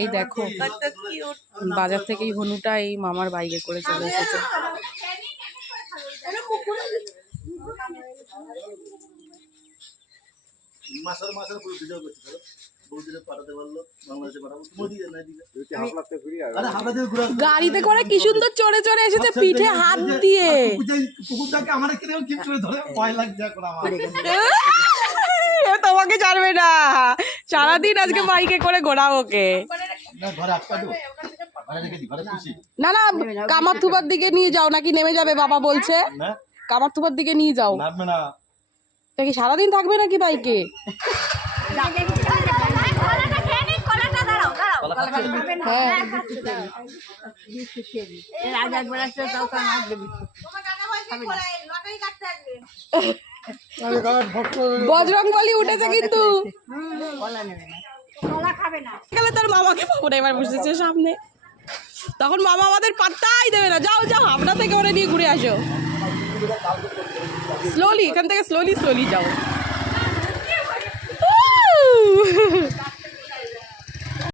এই দেখো বাজার থেকে এই হনুটা এই মামার বাইকে করে চলে এসেছে। গাড়িতে করে কি সুন্দর চড়ে চড়ে এসেছে পিঠে হাত দিয়ে। তোমাকে ছাড়বে না, সারাদিন আজকে বাইকে করে ঘোরাও ওকে। না না কামারথুবার দিকে নিয়ে যাও, নাকি নেমে যাবে বাবা বলছে। কামারথুবার দিকে নিয়ে যাও, নাকি সারাদিন থাকবে নাকি বাইকে। বজরংবলী উঠেছে কিন্তু তার মামাকে পাবো না, এবার বসেছে সামনে, তখন মামা আমাদের পাত্তাই দেবে না। যাও যাও হাবড়া থেকে ওরা নিয়ে ঘুরে আসো, স্লোলি এখান থেকে স্লোলি স্লোলি যাও।